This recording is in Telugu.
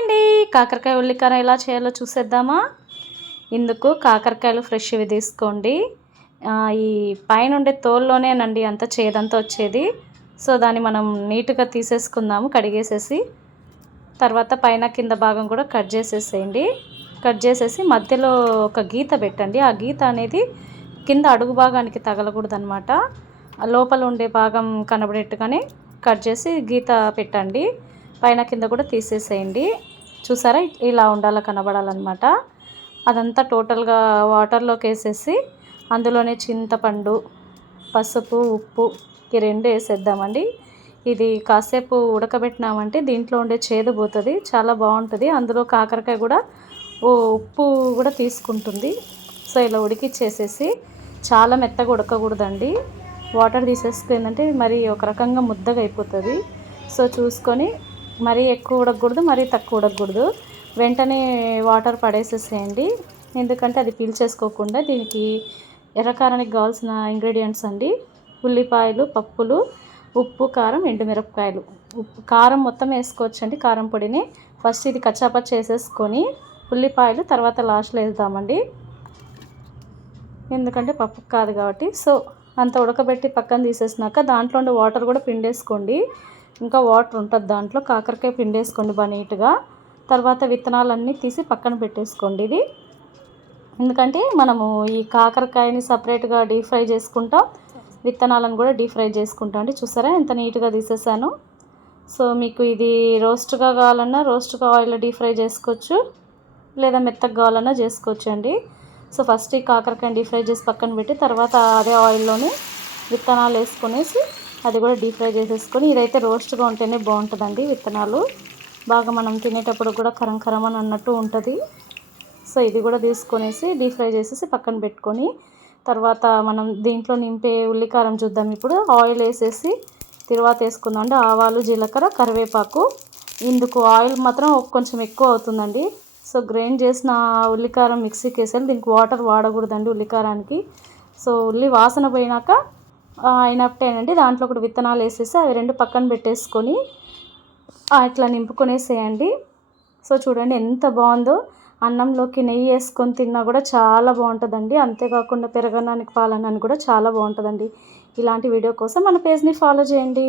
అండి, కాకరకాయ ఉల్లికారం ఎలా చేయాలో చూసేద్దామా. ఇందుకు కాకరకాయలు ఫ్రెష్వి తీసుకోండి. ఈ పైన ఉండే తోల్లోనేనండి అంత చేదంతా వచ్చేది. సో దాన్ని మనం నీట్గా తీసేసుకుందాము కడిగేసేసి. తర్వాత పైన కింద భాగం కూడా కట్ చేసేసేయండి. కట్ చేసేసి మధ్యలో ఒక గీత పెట్టండి. ఆ గీత అనేది కింద అడుగు భాగానికి తగలకూడదు అనమాట. లోపల ఉండే భాగం కనబడేట్టుగానే కట్ చేసి గీత పెట్టండి. పైన కింద కూడా తీసేసేయండి. చూసారా, ఇలా ఉండాలి, కనబడాలన్నమాట. అదంతా టోటల్గా వాటర్లోకి వేసేసి అందులోనే చింతపండు, పసుపు, ఉప్పు ఈ రెండు వేసేద్దామండి. ఇది కాసేపు ఉడకబెట్టినామంటే దీంట్లో ఉండే చేదు పోతుంది, చాలా బాగుంటుంది. అందులో కాకరకాయ కూడా ఉప్పు కూడా తీసుకుంటుంది. సో ఇలా ఉడికిచ్చేసేసి చాలా మెత్తగా ఉడకకూడదండి. వాటర్ తీసేసుకుందంటే మరి ఒక రకంగా ముద్దగా అయిపోతుంది. సో చూసుకొని మరీ ఎక్కువ ఉడకకూడదు, మరీ తక్కువ ఉడకకూడదు. వెంటనే వాటర్ పడేసేసేయండి, ఎందుకంటే అది పీల్చేసుకోకుండా. దీనికి ఎర్రకారానికి కావాల్సిన ఇంగ్రీడియంట్స్ అండి: ఉల్లిపాయలు, పప్పులు, ఉప్పు, కారం, ఎండుమిరపకాయలు. కారం మొత్తం వేసుకోవచ్చండి, కారం పొడిని. ఫస్ట్ ఇది కచ్చాపచ్చ వేసేసుకొని ఉల్లిపాయలు తర్వాత లాస్ట్లో వేద్దామండి, ఎందుకంటే పప్పు కాదు కాబట్టి. సో అంత ఉడకబెట్టి పక్కన తీసేసినాక దాంట్లో ఉండే వాటర్ కూడా పిండేసుకోండి. ఇంకా వాటర్ ఉంటుంది దాంట్లో. కాకరకాయ పిండేసుకోండి బాగా నీట్గా. తర్వాత విత్తనాలన్నీ తీసి పక్కన పెట్టేసుకోండి. ఇది ఎందుకంటే మనము ఈ కాకరకాయని సపరేట్గా డీప్ ఫ్రై చేసుకుంటాం, విత్తనాలను కూడా డీప్ ఫ్రై చేసుకుంటాం అండి. చూసారా ఎంత నీట్గా తీసేసాను. సో మీకు ఇది రోస్ట్గా కావాలన్నా రోస్ట్గా ఆయిల్లో డీప్ ఫ్రై చేసుకోవచ్చు, లేదా మెత్తగా కావాలన్నా చేసుకోవచ్చు అండి. సో ఫస్ట్ ఈ కాకరకాయని డీప్ ఫ్రై చేసి పక్కన పెట్టి తర్వాత అదే ఆయిల్లోనే విత్తనాలు వేసుకునేసి అది కూడా డీప్ ఫ్రై చేసేసుకొని, ఇదైతే రోస్ట్గా ఉంటేనే బాగుంటుందండి. విత్తనాలు బాగా మనం తినేటప్పుడు కూడా కరం కరం అని అన్నట్టు ఉంటుంది. సో ఇది కూడా తీసుకొనేసి డీప్ ఫ్రై చేసేసి పక్కన పెట్టుకొని, తర్వాత మనం దీంట్లో నింపే ఉల్లికారం చూద్దాం. ఇప్పుడు ఆయిల్ వేసేసి తర్వాత వేసుకుందాం అండి. ఆవాలు, జీలకర్ర, కరివేపాకు. ఇందుకు ఆయిల్ మాత్రం కొంచెం ఎక్కువ అవుతుందండి. సో గ్రైండ్ చేసిన ఉల్లికారం మిక్సీకి వేసేయాలి. దీనికి వాటర్ వాడకూడదండి ఉల్లికారానికి. సో ఉల్లి వాసన పోయినాక అయినట్టేనండి. దాంట్లో కూడా విత్తనాలు వేసేసి అవి రెండు పక్కన పెట్టేసుకొని ఇట్లా నింపుకొనేసేయండి. సో చూడండి ఎంత బాగుందో. అన్నంలోకి నెయ్యి వేసుకొని తిన్నా కూడా చాలా బాగుంటుందండి. అంతేకాకుండా పెరగన్నానికి, పాలన్నానికి కూడా చాలా బాగుంటుందండి. ఇలాంటి వీడియో కోసం మన పేజ్ని ఫాలో చేయండి.